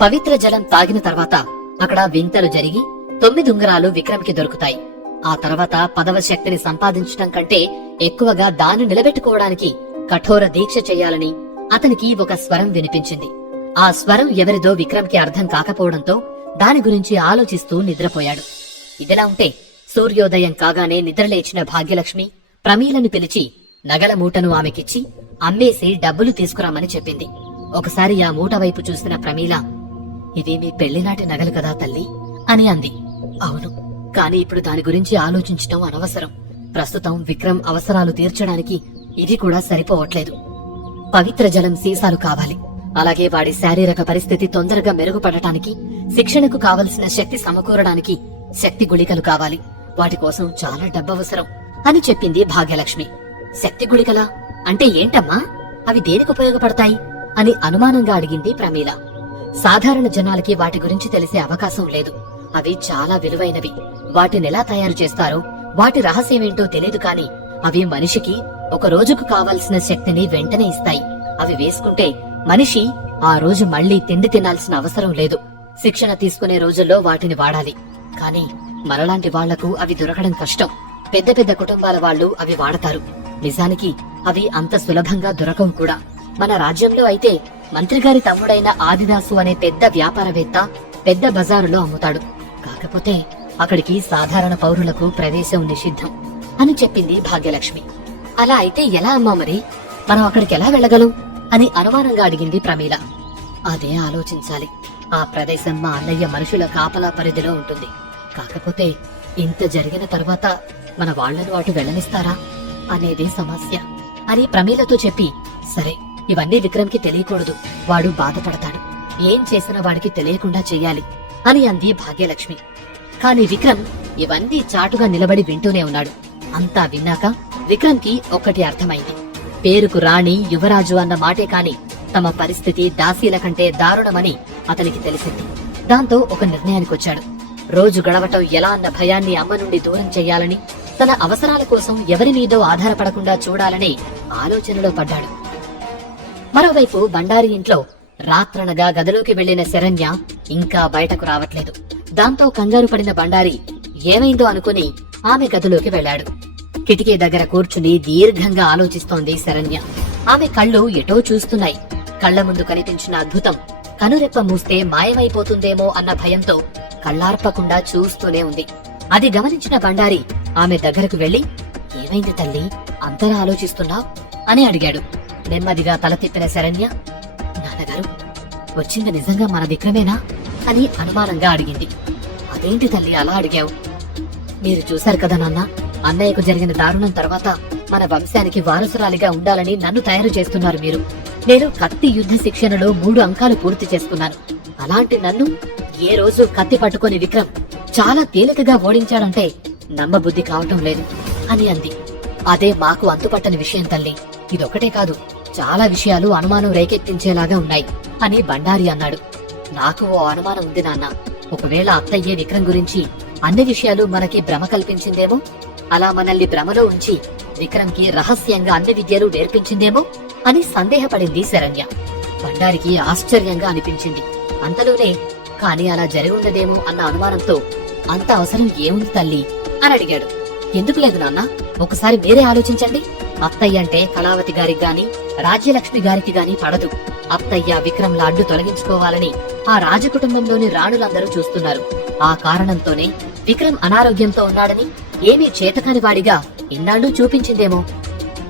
పవిత్ర జలం తాగిన తర్వాత అక్కడ వింతలు జరిగి తొమ్మిది ఉంగరాలు విక్రమ్కి దొరుకుతాయి. ఆ తర్వాత పదవ శక్తిని సంపాదించటం కంటే ఎక్కువగా దాన్ని నిలబెట్టుకోవడానికి కఠోర దీక్ష చేయాలని అతనికి ఒక స్వరం వినిపించింది. ఆ స్వరం ఎవరిదో విక్రమ్కి అర్థం కాకపోవడంతో దాని గురించి ఆలోచిస్తూ నిద్రపోయాడు. ఇదిలా ఉంటే సూర్యోదయం కాగానే నిద్రలేచిన భాగ్యలక్ష్మి ప్రమీలను పిలిచి నగల మూటను ఆమెకిచ్చి అమ్మేసి డబ్బులు తీసుకురామని చెప్పింది. ఒకసారి ఆ మూట వైపు చూసిన ప్రమీల ఇవి మీ పెళ్ళినాటి నగలు కదా తల్లి? అని అంది. అవును కాని ఇప్పుడు దాని గురించి ఆలోచించటం అనవసరం. ప్రస్తుతం విక్రమ్ అవసరాలు తీర్చడానికి ఇది కూడా సరిపోవట్లేదు. పవిత్ర జలం సీసాలు కావాలి. అలాగే వాడి శారీరక పరిస్థితి తొందరగా మెరుగుపడటానికి శిక్షణకు కావలసిన శక్తి సమకూరడానికి శక్తి గుళికలు కావాలి. వాటి కోసం చాలా డబ్బవసరం అని చెప్పింది భాగ్యలక్ష్మి. శక్తి గుళికలా? అంటే ఏంటమ్మా? అవి దేనికి ఉపయోగపడతాయి? అని అనుమానంగా అడిగింది ప్రమీల. సాధారణ జనాలకి వాటి గురించి తెలిసే అవకాశం లేదు. అవి చాలా విలువైనవి. వాటినెలా తయారు చేస్తారో వాటి రహస్యమేంటో తెలియదు కాని అవి మనిషికి ఒక రోజుకు కావలసిన శక్తిని వెంటనే ఇస్తాయి. అవి వేసుకుంటే మనిషి ఆ రోజు మళ్ళీ తిండి తినాల్సిన అవసరం లేదు. శిక్షణ తీసుకునే రోజుల్లో వాటిని వాడాలి. కానీ మనలాంటి వాళ్ళకు అవి దొరకడం కష్టం. పెద్ద పెద్ద కుటుంబాల వాళ్ళు అవి వాడతారు. నిజానికి అవి అంత సులభంగా దొరకవు కూడా. మన రాజ్యంలో అయితే మంత్రిగారి తమ్ముడైన ఆదిదాసు అనే పెద్ద వ్యాపారవేత్త పెద్ద బజారులో అమ్ముతాడు. కాకపోతే అక్కడికి సాధారణ పౌరులకు ప్రవేశం నిషిద్ధం అని చెప్పింది భాగ్యలక్ష్మి. అలా అయితే ఎలా అమ్మా మరి? మనం అక్కడికి ఎలా వెళ్ళగలం? అని అనుమానంగా అడిగింది ప్రమీల. అదే ఆలోచించాలి. ఆ ప్రదేశం మా అన్నయ్య మనుషుల కాపలా పరిధిలో ఉంటుంది. కాకపోతే ఇంత జరిగిన తరువాత మన వాళ్ళను అటు వెళ్ళనిస్తారా? అనేది సమస్య అని ప్రమీలతో చెప్పి సరే ఇవన్నీ విక్రమ్కి తెలియకూడదు. వాడు బాధపడతాడు. ఏం చేసినా వాడికి తెలియకుండా చెయ్యాలి అని అంది భాగ్యలక్ష్మి. కాని విక్రమ్ ఇవన్నీ చాటుగా నిలబడి వింటూనే ఉన్నాడు. అంతా విన్నాక విక్రమ్కి ఒక్కటి అర్థమైంది. పేరుకు రాణి యువరాజు అన్న మాటే కాని తమ పరిస్థితి దాసీల కంటే దారుణమని అతనికి తెలిసింది. దాంతో ఒక నిర్ణయానికొచ్చాడు. రోజు గడవటం ఎలా అన్న భయాన్ని అమ్మ నుండి దూరం చెయ్యాలని తన అవసరాల కోసం ఎవరి మీదో ఆధారపడకుండా చూడాలని ఆలోచనలో పడ్డాడు. మరోవైపు బండారి ఇంట్లో రాత్రనగా గదిలోకి వెళ్ళిన శరణ్య ఇంకా బయటకు రావట్లేదు. దాంతో కంగారు పడిన బండారి ఏమైందో అనుకుని ఆమె గదిలోకి వెళ్ళాడు. కిటికీ దగ్గర కూర్చుని దీర్ఘంగా ఆలోచిస్తోంది శరణ్య. ఆమె కళ్ళు ఎటో చూస్తున్నాయి. కళ్ళ ముందు కనిపించిన అద్భుతం కనురెప్ప మూస్తే మాయమైపోతుందేమో అన్న భయంతో కళ్ళార్పకుండా చూస్తూనే ఉంది. అది గమనించిన బండారి ఆమె దగ్గరకు వెళ్ళి ఏమైంది తల్లి? అంతరా ఆలోచిస్తున్నావ్? అని అడిగాడు. నెమ్మదిగా తల తిప్పిన శరణ్య నాన్నగారు వచ్చింది నిజంగా మన విక్రమేనా? అని అనుమానంగా అడిగింది. అదేంటి తల్లి అలా అడిగావు? మీరు చూశారు కదా నాన్న అన్నయ్యకు జరిగిన దారుణం తర్వాత మన వంశానికి వారసురాలిగా ఉండాలని నన్ను తయారు చేస్తున్నారు మీరు. నేను కత్తి యుద్ధ శిక్షణలో మూడు అంకాలు పూర్తి చేసుకున్నాను. అలాంటి నన్ను ఏ రోజు కత్తి పట్టుకొని విక్రమ్ చాలా తేలికగా ఓడించాడంటే నమ్మబుద్ధి కావటం లేదు అని అంది. అదే మాకు అంతుపట్టని విషయం తల్లి. ఇదొకటే కాదు చాలా విషయాలు అనుమానం రేకెత్తించేలాగా ఉన్నాయి. అని బండారి అన్నాడు. నాకు ఓ అనుమానం ఉంది నాన్న. ఒకవేళ అత్తయ్యే విక్రమ్ గురించి అన్ని విషయాలు మనకి భ్రమ కల్పించిందేమో? అలా మనల్ని భ్రమలో ఉంచి విక్రమ్కి రహస్యంగా అన్ని విద్యలు నేర్పించిందేమో? అని సందేహపడింది శరణ్య. బండారికి ఆశ్చర్యంగా అనిపించింది. అంతలోనే కాని అలా జరిగి ఉండదేమో అన్న అనుమానంతో అంత అవసరం ఏముంది తల్లి? అని అడిగాడు. ఎందుకు లేదు నాన్న? ఒకసారి మీరే ఆలోచించండి. అత్తయ్య అంటే కళావతి గారికి గాని రాజ్యలక్ష్మి గారికి గాని పడదు. అత్తయ్య విక్రమ్ లాడ్డు తొలగించుకోవాలని ఆ రాజకుటుంబంలోని రాణులందరూ చూస్తున్నారు. ఆ కారణంతోనే విక్రమ్ అనారోగ్యంతో ఉన్నాడని ఏమీ చేతకాని వాడిగా ఇన్నాళ్ళు చూపించిందేమో.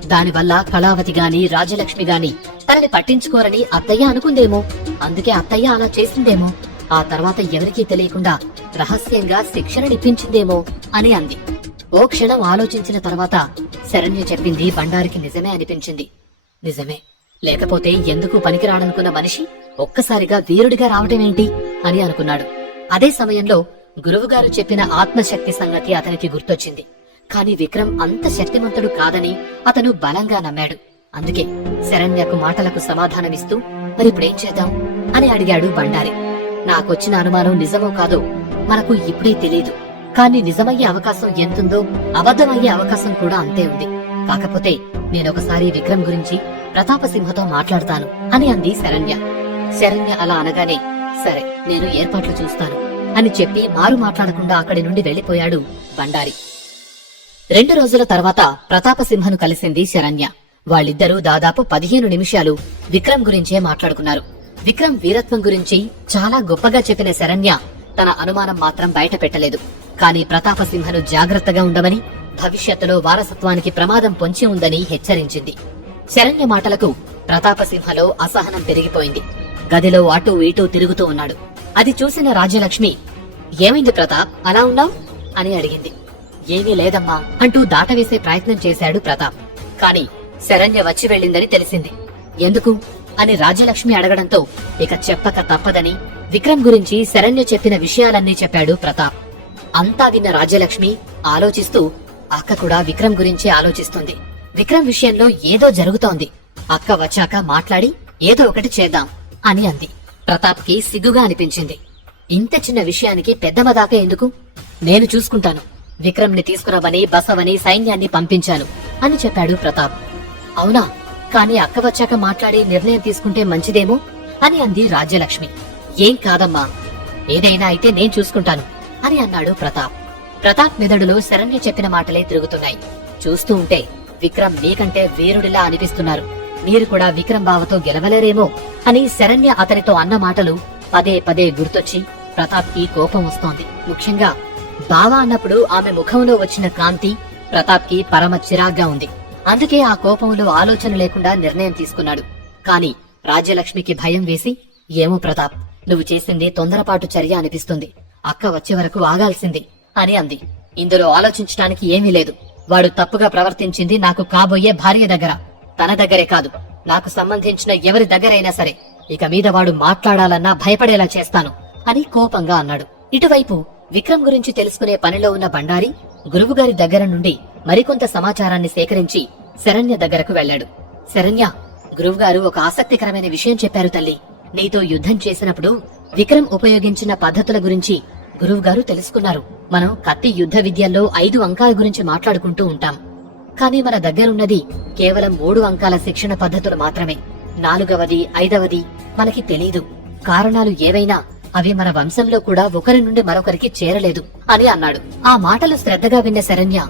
దానివల్ల కళావతి గాని రాజలక్ష్మి గాని తనని పట్టించుకోరని అత్తయ్య అనుకుందేమో. అందుకే అత్తయ్య అలా చేసిందేమో. ఆ తర్వాత ఎవరికీ తెలియకుండా రహస్యంగా శిక్షణనిప్పించిందేమో అని అంది. ఓ క్షణం ఆలోచించిన తర్వాత శరణ్య చెప్పింది బండారికి నిజమే అనిపించింది. నిజమే. లేకపోతే ఎందుకు పనికిరాడనుకున్న మనిషి ఒక్కసారిగా వీరుడిగా రావటమేంటి అని అనుకున్నాడు. అదే సమయంలో గురువుగారు చెప్పిన ఆత్మశక్తి సంగతి అతనికి గుర్తొచ్చింది. కాని విక్రమ్ అంత శక్తిమంతుడు కాదని అతను బలంగా నమ్మాడు. అందుకే శరణ్యకు మాటలకు సమాధానమిస్తూ మరిప్పుడేం చేద్దాం? అని అడిగాడు బండారి. నాకొచ్చిన అనుమానం నిజమో కాదో మనకు ఇప్పుడే తెలియదు కానీ నిజమయ్యే అవకాశం ఎంతుందో అబద్ధమయ్యే అవకాశం కూడా అంతే ఉంది. కాకపోతే నేనొకసారి విక్రమ్ గురించి ప్రతాపసింహతో మాట్లాడతాను అని అంది శరణ్య. శరణ్య అలా అనగానే సరే నేను ఏర్పాట్లు చూస్తాను అని చెప్పి మారు మాట్లాడకుండా అక్కడి నుండి వెళ్ళిపోయాడు బండారి. రెండు రోజుల తర్వాత ప్రతాపసింహను కలిసింది శరణ్య. వాళ్ళిద్దరూ దాదాపు పదిహేను నిమిషాలు విక్రమ్ గురించే మాట్లాడుకున్నారు. విక్రమ్ వీరత్వం గురించి చాలా గొప్పగా చెప్పిన శరణ్య తన అనుమానం మాత్రం బయట పెట్టలేదు. కాని ప్రతాపసింహను జాగ్రత్తగా ఉండమని భవిష్యత్తులో వారసత్వానికి ప్రమాదం పొంచి ఉందని హెచ్చరించింది. శరణ్య మాటలకు ప్రతాపసింహలో అసహనం పెరిగిపోయింది. గదిలో అటూ ఇటూ తిరుగుతూ ఉన్నాడు. అది చూసిన రాజ్యలక్ష్మి ఏమైంది ప్రతాప్? అలా ఉన్నావ్? అని అడిగింది. ఏమీ లేదమ్మా అంటూ దాటవేసే ప్రయత్నం చేశాడు ప్రతాప్. కాని శరణ్య వచ్చి వెళ్ళిందని తెలిసింది. ఎందుకు? అని రాజ్యలక్ష్మి అడగడంతో ఇక చెప్పక తప్పదని విక్రమ్ గురించి శరణ్య చెప్పిన విషయాలన్నీ చెప్పాడు ప్రతాప్. అంతా విన్న రాజ్యలక్ష్మి ఆలోచిస్తూ అక్క కూడా విక్రమ్ గురించి ఆలోచిస్తుంది. విక్రమ్ విషయంలో ఏదో జరుగుతోంది. అక్క వచ్చాక మాట్లాడి ఏదో ఒకటి చేద్దాం అని అంది. ప్రతాప్కి సిగ్గుగా అనిపించింది. ఇంత చిన్న విషయానికి పెద్దమ్మ ఎందుకు? నేను చూసుకుంటాను. విక్రమ్ని తీసుకురవని బసవని సైన్యాన్ని పంపించాను అని చెప్పాడు ప్రతాప్. అవునా? కాని అక్క వచ్చాక మాట్లాడి నిర్ణయం తీసుకుంటే మంచిదేమో అని అంది రాజ్యలక్ష్మి. ఏం కాదమ్మా ఏదైనా అయితే నేను చూసుకుంటాను అని అన్నాడు ప్రతాప్. ప్రతాప్ మెదడులో శరణ్య చెప్పిన మాటలే తిరుగుతున్నాయి. చూస్తూ ఉంటే విక్రమ్ మీకంటే వీరుడిలా అనిపిస్తున్నారు. మీరు కూడా విక్రమ్ బావతో గెలవలేరేమో అని శరణ్య అతనితో అన్న మాటలు పదే పదే గుర్తొచ్చి ప్రతాప్కి కోపం వస్తోంది. ముఖ్యంగా బావ అన్నప్పుడు ఆమె ముఖంలో వచ్చిన కాంతి ప్రతాప్కి పరమ చిరాగ్గా ఉంది. అందుకే ఆ కోపంలో ఆలోచన లేకుండా నిర్ణయం తీసుకున్నాడు. కాని రాజ్యలక్ష్మికి భయం వేసి ఏమో ప్రతాప్ నువ్వు చేసింది తొందరపాటు చర్య అనిపిస్తుంది. అక్క వచ్చే వరకు ఆగాల్సింది అని అంది. ఇందులో ఆలోచించడానికి ఏమీ లేదు. వాడు తప్పుగా ప్రవర్తించింది నాకు కాబోయే భార్య దగ్గర. తన దగ్గరే కాదు. నాకు సంబంధించిన ఎవరి దగ్గరైనా సరే. ఇక మీద వాడు మాట్లాడాలన్నా భయపడేలా చేస్తాను అని కోపంగా అన్నాడు. ఇటువైపు విక్రమ్ గురించి తెలుసుకునే పనిలో ఉన్న బండారి గురువుగారి దగ్గర నుండి మరికొంత సమాచారాన్ని సేకరించి శరణ్య దగ్గరకు వెళ్ళాడు. శరణ్య గురువుగారు ఒక ఆసక్తికరమైన విషయం చెప్పారు తల్లి. నీతో యుద్ధం చేసినప్పుడు విక్రమ్ ఉపయోగించిన పద్ధతుల గురించి గురువుగారు తెలుసుకున్నారు. మనం కత్తి యుద్ధ విద్యల్లో ఐదు అంకాల గురించి మాట్లాడుకుంటూ ఉంటాం. కానీ మన దగ్గరున్నది కేవలం మూడు అంకాల శిక్షణ పద్ధతులు మాత్రమే. నాలుగవది ఐదవది మనకి తెలీదు. కారణాలు ఏవైనా అవి మన వంశంలో కూడా ఒకరి నుండి మరొకరికి చేరలేదు అని అన్నాడు. ఆ మాటలు శ్రద్ధగా విన్న శరణ్య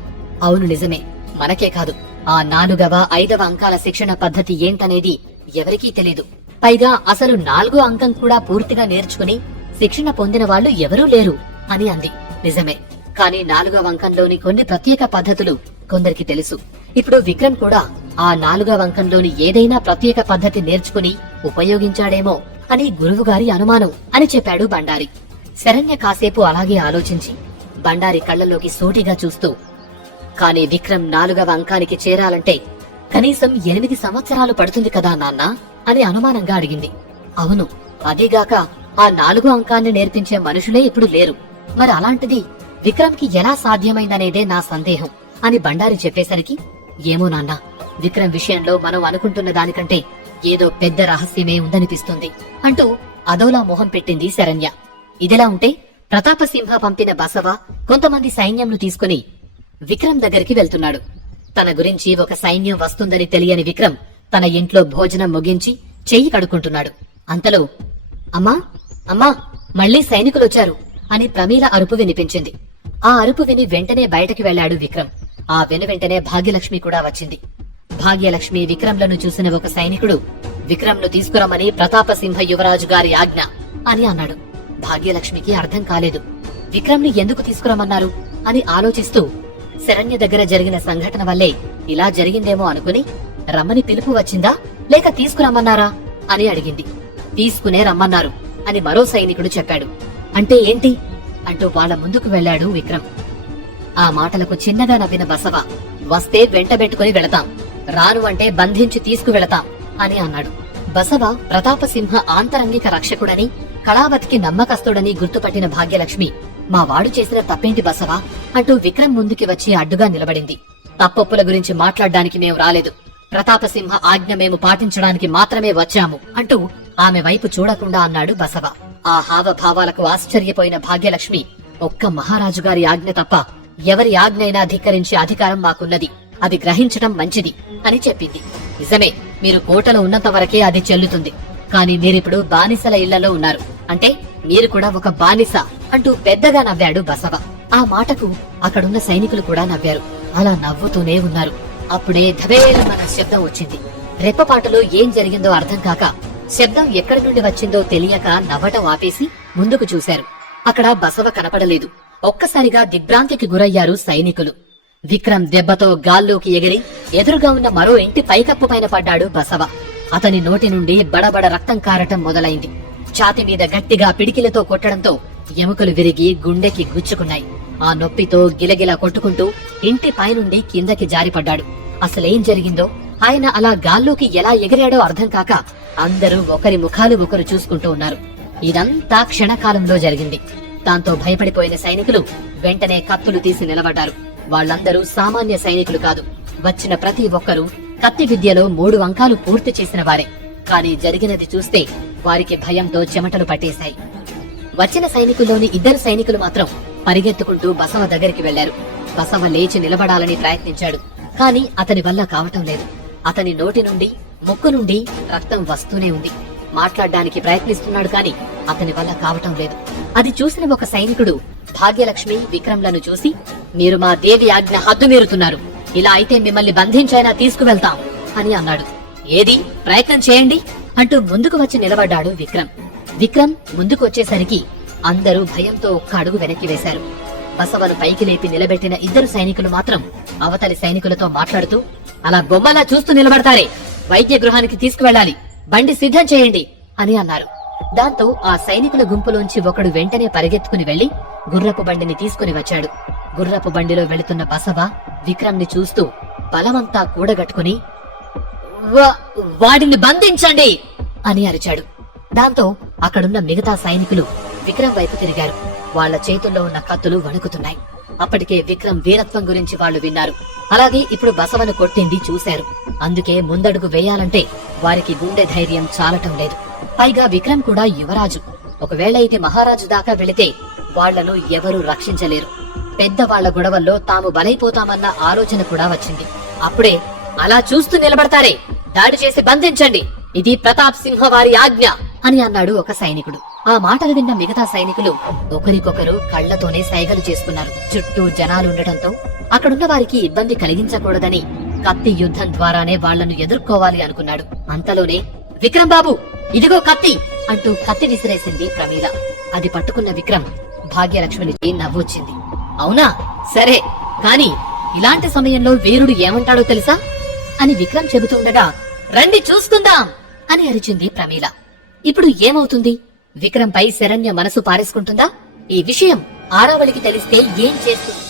అవును నిజమే మనకే కాదు. ఆ నాలుగవ ఐదవ అంకాల శిక్షణ పద్ధతి ఏంటనేది ఎవరికీ తెలియదు పైగా అసలు నాలుగో అంకం కూడా పూర్తిగా నేర్చుకుని శిక్షణ పొందిన వాళ్ళు ఎవరూ లేరు అని అంది. నిజమే కానీ నాలుగవ అంకంలోని కొన్ని ప్రత్యేక పద్ధతులు కొందరికి తెలుసు. ఇప్పుడు విక్రమ్ కూడా ఆ నాలుగవ అంకంలోని ఏదైనా ప్రత్యేక పద్ధతి నేర్చుకుని ఉపయోగించాడేమో అని గురువుగారి అనుమానం అని చెప్పాడు బండారి. శరణ్య కాసేపు అలాగే ఆలోచించి బండారి కళ్ళలోకి సూటిగా చూస్తూ కాని విక్రమ్ నాలుగవ అంకానికి చేరాలంటే కనీసం ఎనిమిది సంవత్సరాలు పడుతుంది కదా నాన్న అని అనుమానంగా అడిగింది. అవును అదీగాక ఆ నాలుగో అంకాన్ని నేర్పించే మనుషులే ఇప్పుడు లేరు. మరి అలాంటిది విక్రమ్కి ఎలా సాధ్యమైందనేదే నా సందేహం అని బండారి చెప్పేసరికి ఏమో నాన్న విక్రమ్ విషయంలో మనం అనుకుంటున్న దానికంటే ఏదో పెద్ద రహస్యమే ఉందనిపిస్తుంది అంటూ అదోలా మొహం పెట్టింది శరణ్య. ఇదిలా ఉంటే ప్రతాపసింహ పంపిన బసవ కొంతమంది సైన్యంను తీసుకుని విక్రమ్ దగ్గరికి వెళ్తున్నాడు. తన గురించి ఒక సైన్యం వస్తుందని తెలియని విక్రమ్ తన ఇంట్లో భోజనం ముగించి చెయ్యి కడుక్కుంటున్నాడు. అంతలో అమ్మా అమ్మా మళ్ళీ సైనికులొచ్చారు అని ప్రమీల అరుపు వినిపించింది. ఆ అరుపు విని వెంటనే బయటకి వెళ్ళాడు విక్రమ్. ఆ వెను వెంటనే భాగ్యలక్ష్మి కూడా వచ్చింది. భాగ్యలక్ష్మి విక్రమ్లను చూసిన ఒక సైనికుడు విక్రమ్ను తీసుకురమ్మని ప్రతాపసింహ యువరాజు గారి ఆజ్ఞ అని అన్నాడు. భాగ్యలక్ష్మికి అర్థం కాలేదు. విక్రమ్ని ఎందుకు తీసుకురమ్మన్నారు? అని ఆలోచిస్తూ శరణ్య దగ్గర జరిగిన సంఘటన వల్లే ఇలా జరిగిందేమో అనుకుని రమ్మని పిలుపు వచ్చిందా? లేక తీసుకురమ్మన్నారా? అని అడిగింది. తీసుకునే రమ్మన్నారు అని మరో సైనికుడు చెప్పాడు. అంటే ఏంటి? అంటూ వాళ్ళ ముందుకు వెళ్ళాడు విక్రమ్. ఆ మాటలకు చిన్నగా నవ్విన బసవ వస్తే వెంటబెట్టుకుని వెళతాం. రాను అంటే బంధించి తీసుకువెళతాం అని అన్నాడు. బసవ ప్రతాపసింహ ఆంతరంగిక రక్షకుడని కళావతికి నమ్మకస్తుడని గుర్తుపట్టిన భాగ్యలక్ష్మి మా వాడు చేసిన తప్పేంటి బసవ? అంటూ విక్రమ్ ముందుకి వచ్చి అడ్డుగా నిలబడింది. తప్పొప్పుల గురించి మాట్లాడడానికి మేము రాలేదు. ప్రతాపసింహ ఆజ్ఞ మేము పాటించడానికి మాత్రమే వచ్చాము అంటూ ఆమె వైపు చూడకుండా అన్నాడు బసవ. ఆ హావభావాలకు ఆశ్చర్యపోయిన భాగ్యలక్ష్మి ఒక్క మహారాజు గారి ఆజ్ఞ తప్ప ఎవరి ఆజ్ఞైనా ధిక్కరించే అధికారం మాకున్నది. అది గ్రహించడం మంచిది. అని చెప్పింది. నిజమే మీరు కోటలో ఉన్నంత వరకే అది చెల్లుతుంది. కానీ మీరిప్పుడు బానిసల ఇళ్ళలో ఉన్నారు. అంటే మీరు కూడా ఒక బానిస అంటూ పెద్దగా నవ్వాడు బసవ. ఆ మాటకు అక్కడున్న సైనికులు కూడా నవ్వారు. అలా నవ్వుతూనే ఉన్నారు. అప్పుడే ధవేలమన్న శబ్దం వచ్చింది. రెప్పపాటలో ఏం జరిగిందో అర్థం కాక శబ్దం ఎక్కడి నుండి వచ్చిందో తెలియక నవ్వటం ఆపేసి ముందుకు చూశారు. అక్కడ బసవ కనపడలేదు. ఒక్కసారిగా దిగ్భ్రాంతికి గురయ్యారు సైనికులు. విక్రమ్ దెబ్బతో గాల్లోకి ఎగిరి ఎదురుగా ఉన్న మరో ఇంటి పైకప్పు పైన పడ్డాడు బసవ. అతని నోటి నుండి బడబడ రక్తం కారటం మొదలైంది. ఛాతి మీద గట్టిగా పిడికిలతో కొట్టడంతో ఎముకలు విరిగి గుండెకి గుచ్చుకున్నాయి. ఆ నొప్పితో గిలగిలా కొట్టుకుంటూ ఇంటి పైనుండి కిందకి జారిపడ్డాడు. అసలేం జరిగిందో ఆయన అలా గాల్లోకి ఎలా ఎగిరాడో అర్థం కాక అందరూ ఒకరి ముఖాలు ఒకరు చూసుకుంటూ ఉన్నారు. ఇదంతా క్షణకాలంలో జరిగింది. దాంతో భయపడిపోయిన సైనికులు వెంటనే కత్తులు తీసి నిలబడ్డారు. వాళ్ళందరూ సామాన్య సైనికులు కాదు. వచ్చిన ప్రతి ఒక్కరూ కత్తి విద్యలో మూడు అంకాలు పూర్తి చేసిన వారే. కానీ జరిగినది చూస్తే వారికి భయంతో చెమటలు పట్టేశాయి. వచ్చిన సైనికుల్లోని ఇద్దరు సైనికులు మాత్రం పరిగెత్తుకుంటూ బసవ దగ్గరికి వెళ్ళారు బసవ లేచి నిలబడాలని ప్రయత్నించాడు. కాని అతని వల్ల కావటం లేదు. అతని నోటి నుండి ముక్కు నుండి రక్తం వస్తూనే ఉంది. మాట్లాడడానికి ప్రయత్నిస్తున్నాడు కాని అతని వల్ల కావటం లేదు. అది చూసిన ఒక సైనికుడు భాగ్యలక్ష్మి విక్రమ్లను చూసి మీరు మా దేవి ఆజ్ఞ హద్దు మీరుతున్నారు ఇలా అయితే మిమ్మల్ని బంధించైనా తీసుకువెళ్తాం అని అన్నాడు. ఏది? ప్రయత్నం చేయండి అంటూ ముందుకు వచ్చి నిలబడ్డాడు విక్రమ్. విక్రమ్ ముందుకు వచ్చేసరికి అందరూ భయంతో ఒక్క అడుగు వెనక్కి వేశారు. బసవను పైకి లేపి నిలబెట్టిన ఇద్దరు సైనికులు మాత్రం అవతలి సైనికులతో మాట్లాడుతూ అలా బొమ్మలా చూస్తూ నిలబడతారే. వైద్య గృహానికి తీసుకువెళ్ళాలి. బండి సిద్ధం చేయండి అని అన్నారు. దాంతో ఆ సైనికుల గుంపులోంచి ఒకడు వెంటనే పరిగెత్తుకుని వెళ్ళి గుర్రపు బండిని తీసుకుని వచ్చాడు. గుర్రపు బండిలో వెళుతున్న బసవ విక్రమ్ని చూస్తూ బలమంతా కూడగట్టుకుని వాడిని బంధించండి! అని అరిచాడు. దాంతో అక్కడున్న మిగతా సైనికులు విక్రమ్ వైపు తిరిగారు. వాళ్ళ చేతుల్లో ఉన్న కత్తులు వణుకుతున్నాయి. అప్పటికే విక్రమ్ వీరత్వం గురించి వాళ్ళు విన్నారు. అలాగే ఇప్పుడు బసవను కొట్టింది చూశారు. అందుకే ముందడుగు వేయాలంటే వారికి గుండె ధైర్యం చాలటం లేదు. పైగా విక్రమ్ కూడా యువరాజు. ఒకవేళ ఇది మహారాజు దాకా వెళితే వాళ్ళను ఎవరూ రక్షించలేరు. పెద్దవాళ్ళ గొడవల్లో తాము బలైపోతామన్న ఆలోచన కూడా వచ్చింది. అప్పుడే అలా చూస్తూ నిలబడతారే దాడి చేసి బంధించండి ఇది ప్రతాప్ సింహ వారి ఆజ్ఞ అని అన్నాడు ఒక సైనికుడు. ఆ మాటలు విన్న మిగతా సైనికులు ఒకరికొకరు కళ్ళతోనే సైగలు చేసుకున్నారు. చుట్టూ జనాలుండటంతో అక్కడున్న వారికి ఇబ్బంది కలిగించకూడదని కత్తి యుద్ధం ద్వారానే వాళ్ళను ఎదుర్కోవాలి అనుకున్నాడు. అంతలోనే విక్రమ్ బాబు ఇదిగో కత్తి అంటూ కత్తి విసిరేసింది ప్రమీల. అది పట్టుకున్న విక్రమ్ భాగ్యలక్ష్మినికి నవ్వొచ్చింది. అవునా? సరే కాని ఇలాంటి సమయంలో వీరుడు ఏమంటాడో తెలుసా? అని విక్రమ్ చెబుతుండగా రండి చూసుకుందాం అని అరిచింది ప్రమీల. ఇప్పుడు ఏమవుతుంది? విక్రమ్ పై శరణ్య మనసు పారేసుకుంటుందా? ఈ విషయం ఆరావళికి తెలిస్తే ఏం చేస్తుంది?